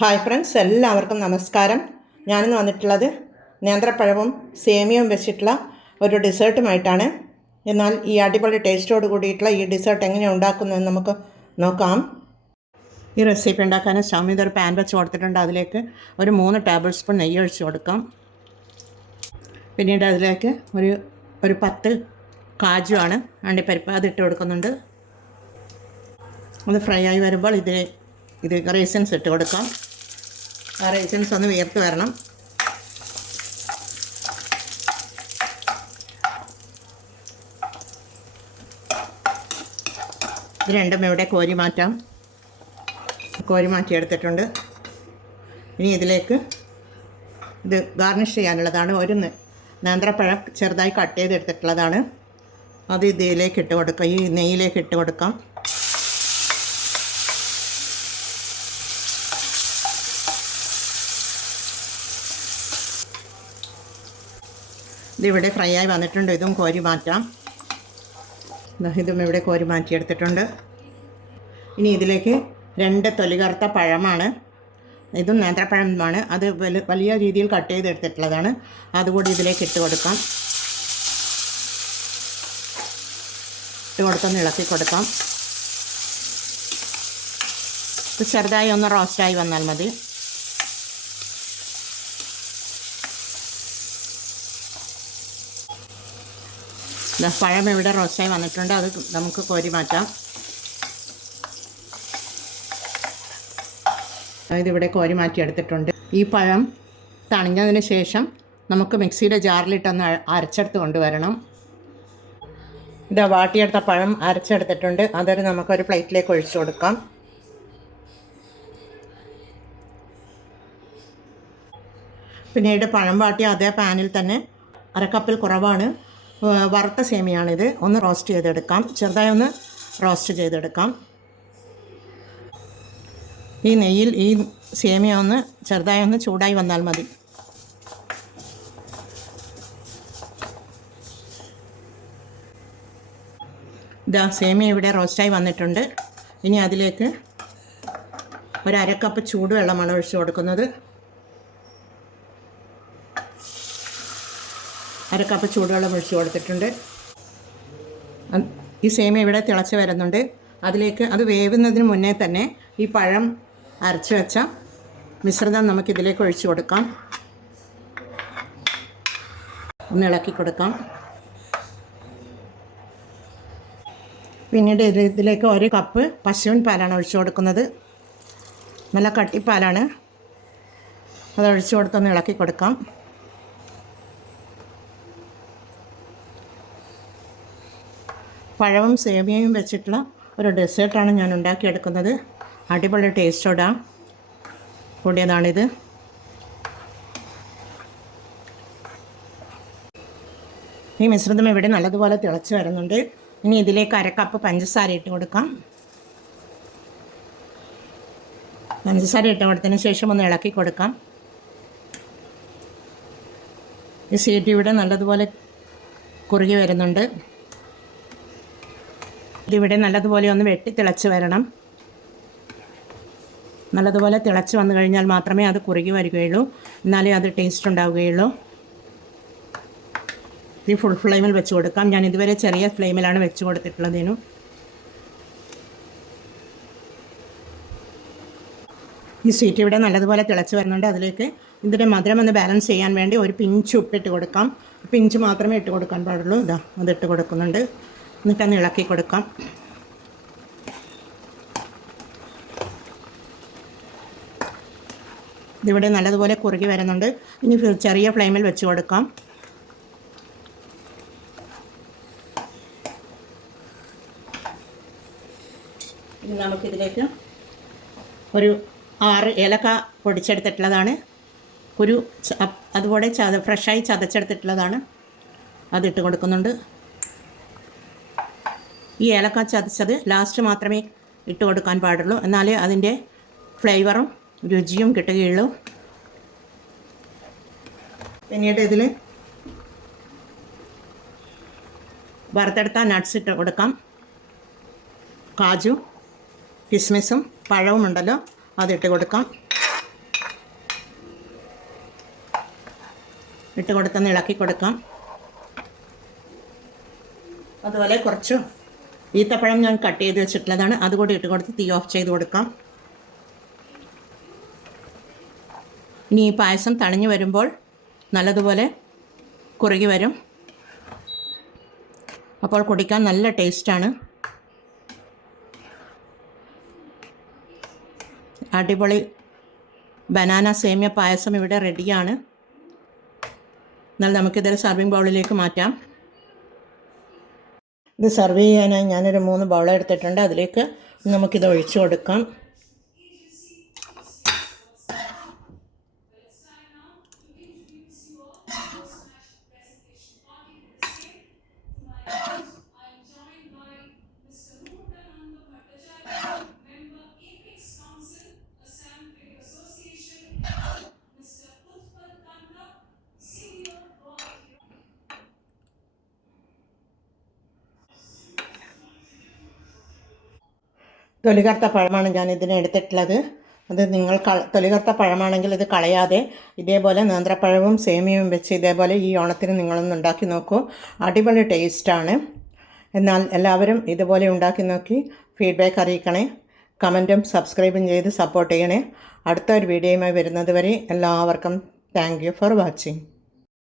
Hi friends, എല്ലാവർക്കും നമസ്കാരം. ഞാനിന്ന് വന്നിട്ടുള്ളത് നേന്ത്രപ്പഴവും സേമിയവും വെച്ചിട്ടുള്ള ഒരു ഡിസേർട്ടുമായിട്ടാണ്. എന്നാൽ ഈ അടിപൊളി ടേസ്റ്റോട് കൂടിയിട്ടുള്ള ഈ ഡിസേർട്ട് എങ്ങനെയാണ് ഉണ്ടാക്കുന്നതെന്ന് നമുക്ക് നോക്കാം. ഈ റെസിപ്പി ഉണ്ടാക്കാൻ സ്റ്റൗവിൽ ഒരു പാൻ വെച്ച് കൊടുത്തിട്ടുണ്ട്. അതിലേക്ക് ഒരു 3 ടേബിൾ സ്പൂൺ നെയ്യ് ഒഴിച്ച് കൊടുക്കാം. പിന്നീട് അതിലേക്ക് ഒരു 10 കാജു ആണ് അണ്ടിപ്പരിപ്പ്, അതിട്ട് കൊടുക്കുന്നുണ്ട്. അത് ഫ്രൈ ആയി വരുമ്പോൾ ഇത് റൈസൻസ് ഇട്ട് കൊടുക്കാം. ആ റൈസൻസ് ഒന്ന് വീർത്ത് വരണം. ഇത് രണ്ടും ഇവിടെ കോരി മാറ്റിയെടുത്തിട്ടുണ്ട്. ഇനി ഇതിലേക്ക് ഇത് ഗാർണിഷ് ചെയ്യാനുള്ളതാണ്. ഒരു നേന്ത്രപ്പഴം ചെറുതായി കട്ട് ചെയ്തെടുത്തിട്ടുള്ളതാണ്. അത് ഇതിലേക്ക് ഇട്ട് കൊടുക്കാം, ഈ നെയ്യിലേക്ക് ഇട്ട് കൊടുക്കാം. ഇതിവിടെ ഫ്രൈ ആയി വന്നിട്ടുണ്ട്. ഇതും കോരി മാറ്റാം. ഇതും ഇവിടെ കോരി മാറ്റിയെടുത്തിട്ടുണ്ട്. ഇനി ഇതിലേക്ക് 2 തൊലികറുത്ത പഴമാണ്. ഇതും നേന്ത്രപ്പഴമാണ്. അത് വലിയ രീതിയിൽ കട്ട് ചെയ്തെടുത്തിട്ടുള്ളതാണ്. അതുകൂടി ഇതിലേക്ക് ഇട്ട് കൊടുക്കാം. ഇളക്കി കൊടുക്കാം. ഇത് ചെറുതായി ഒന്ന് റോസ്റ്റായി വന്നാൽ മതി. പഴം ഇവിടെ റോസ്റ്റായി വന്നിട്ടുണ്ട്. അത് നമുക്ക് കോരി മാറ്റാം. ഇതിവിടെ കോരി മാറ്റിയെടുത്തിട്ടുണ്ട്. ഈ പഴം തണിഞ്ഞതിന് ശേഷം നമുക്ക് മിക്സിയുടെ ജാറിലിട്ടൊന്ന് അരച്ചെടുത്ത് കൊണ്ടുവരണം. ഇത് വാട്ടിയെടുത്ത പഴം അരച്ചെടുത്തിട്ടുണ്ട്. അതൊരു നമുക്കൊരു പ്ലേറ്റിലേക്ക് ഒഴിച്ചു കൊടുക്കാം. പിന്നീട് പഴം വാട്ടിയ അതേ പാനിൽ തന്നെ 1/2 കപ്പിൽ കുറവാണ് വറുത്ത സേമിയാണിത്. ഒന്ന് റോസ്റ്റ് ചെയ്തെടുക്കാം. ചെറുതായി ഒന്ന് റോസ്റ്റ് ചെയ്തെടുക്കാം. ഈ നെയ്യിൽ ഈ സേമിയ ഒന്ന് ചെറുതായി ഒന്ന് ചൂടായി വന്നാൽ മതി. ഇതാ സേമിയ ഇവിടെ റോസ്റ്റായി വന്നിട്ടുണ്ട്. ഇനി അതിലേക്ക് ഒരു 1/2 കപ്പ് ചൂടുവെള്ളമാണ് ഒഴിച്ചു കൊടുക്കുന്നത്. 1/2 കപ്പ് ചൂടുവെള്ളം ഒഴിച്ച് കൊടുത്തിട്ടുണ്ട്. ഈ സേമിയ ഇവിടെ തിളച്ച് വരുന്നുണ്ട്. അതിലേക്ക് അത് വേവുന്നതിന് മുന്നേ തന്നെ ഈ പഴം അരച്ച് വെച്ച മിശ്രിതം നമുക്കിതിലേക്ക് ഒഴിച്ച് കൊടുക്കാം. ഒന്ന് ഇളക്കി കൊടുക്കാം. പിന്നീട് ഇതിലേക്ക് 1 കപ്പ് പശുവിൻ പാലാണ് ഒഴിച്ച് കൊടുക്കുന്നത്. നല്ല കട്ടിപ്പാലാണ്. അത് ഒഴിച്ച് കൊടുത്തൊന്ന് ഇളക്കി കൊടുക്കാം. പഴവും സേമിയയും വെച്ചിട്ടുള്ള ഒരു ഡെസേർട്ടാണ് ഞാൻ ഉണ്ടാക്കിയെടുക്കുന്നത്. അടിപൊളി ടേസ്റ്റോടെ കൂടിയതാണിത്. ഈ മിശ്രിതം ഇവിടെ നല്ലതുപോലെ തിളച്ച് വരുന്നുണ്ട്. ഇനി ഇതിലേക്ക് 1/2 കപ്പ് പഞ്ചസാര ഇട്ട് കൊടുക്കാം. പഞ്ചസാര ഇട്ട് കൊടുത്തതിന് ശേഷം ഒന്ന് ഇളക്കി കൊടുക്കാം. ഈ സീറ്റ് ഇവിടെ നല്ലതുപോലെ കുറുകി വരുന്നുണ്ട്. ഇതിവിടെ നല്ലതുപോലെ ഒന്ന് വെട്ടി തിളച്ച് വരണം. നല്ലതുപോലെ തിളച്ച് വന്നു കഴിഞ്ഞാൽ മാത്രമേ അത് കുറുകി വരികയുള്ളൂ. എന്നാലേ അത് ടേസ്റ്റ് ഉണ്ടാവുകയുള്ളൂ. ഇത് ഫുൾ ഫ്ലെയിമിൽ വെച്ച് കൊടുക്കാം. ഞാൻ ഇതുവരെ ചെറിയ ഫ്ലെയിമിലാണ് വെച്ച് കൊടുത്തിട്ടുള്ളതിനു. ഈ സ്വീറ്റ് ഇവിടെ നല്ലതുപോലെ തിളച്ച് വരുന്നുണ്ട്. അതിലേക്ക് ഇതിൻ്റെ മധുരം ഒന്ന് ബാലൻസ് ചെയ്യാൻ വേണ്ടി ഒരു പിഞ്ച് ഉപ്പിട്ട് കൊടുക്കാം. പിഞ്ച് മാത്രമേ ഇട്ട് കൊടുക്കാൻ പാടുള്ളൂ. അതിട്ട് കൊടുക്കുന്നുണ്ട്. എന്നിട്ടൊന്ന് ഇളക്കി കൊടുക്കാം. ഇതിവിടെ നല്ലതുപോലെ കുറുകി വരുന്നുണ്ട്. ഇനി ചെറിയ ഫ്ലെയിമിൽ വെച്ച് കൊടുക്കാം. ഇനി നമുക്കിതിലേക്ക് ഒരു 6 ഏലക്ക പൊടിച്ചെടുത്തിട്ടുള്ളതാണ്. അതുപോലെ ഫ്രഷായി ചതച്ചെടുത്തിട്ടുള്ളതാണ്. അതിട്ട് കൊടുക്കുന്നുണ്ട്. ഈ ഏലക്ക ചതച്ചത് ലാസ്റ്റ് മാത്രമേ ഇട്ട് കൊടുക്കാൻ പാടുള്ളൂ. എന്നാലേ അതിൻ്റെ ഫ്ലേവറും രുചിയും കിട്ടുകയുള്ളൂ. പിന്നീട് ഇതിൽ വറുത്തെടുത്ത നട്ട്സ് ഇട്ട് കൊടുക്കാം. കാജു, കിസ്മിസും പഴവും ഉണ്ടല്ലോ, അതിട്ട് കൊടുക്കാം. ഇട്ട് കൊടുത്തൊന്ന് ഇളക്കി കൊടുക്കാം. അതുപോലെ കുറച്ച് ഈത്തപ്പഴം ഞാൻ കട്ട് ചെയ്ത് വെച്ചിട്ടുള്ളതാണ്, അതുകൂടി ഇട്ട് കൊടുത്ത് തീ ഓഫ് ചെയ്ത് കൊടുക്കാം. ഇനി ഈ പായസം തണിഞ്ഞു വരുമ്പോൾ നല്ലതുപോലെ കുറുകി വരും. അപ്പോൾ കുടിക്കാൻ നല്ല ടേസ്റ്റാണ്. അടിപൊളി ബനാന സേമിയ പായസം ഇവിടെ റെഡിയാണ്. എന്നാൽ നമുക്കിതൊരു സർവിങ് ബൗളിലേക്ക് മാറ്റാം. ഇത് സർവ് ചെയ്യാനായി ഞാനൊരു 3 ബൗൾ എടുത്തിട്ടുണ്ട്. അതിലേക്ക് നമുക്കിത് ഒഴിച്ചു കൊടുക്കാം. തൊലികറുത്ത പഴമാണ് ഞാൻ ഇതിന് എടുത്തിട്ടുള്ളത്. അത് നിങ്ങൾ തൊലികറുത്ത പഴമാണെങ്കിൽ ഇത് കളയാതെ ഇതേപോലെ നേന്ത്രപ്പഴവും സേമിയവും വെച്ച് ഇതേപോലെ ഈ ഓണത്തിന് നിങ്ങളൊന്ന് ഉണ്ടാക്കി നോക്കൂ. അടിപൊളി ടേസ്റ്റാണ്. എന്നാൽ എല്ലാവരും ഇതുപോലെ ഉണ്ടാക്കി നോക്കി ഫീഡ്ബാക്ക് അറിയിക്കണേ. കമൻറ്റും സബ്സ്ക്രൈബും ചെയ്ത് സപ്പോർട്ട് ചെയ്യണേ. അടുത്ത ഒരു വീഡിയോയുമായി വരുന്നത് വരെ എല്ലാവർക്കും താങ്ക് യു ഫോർ വാച്ചിങ്.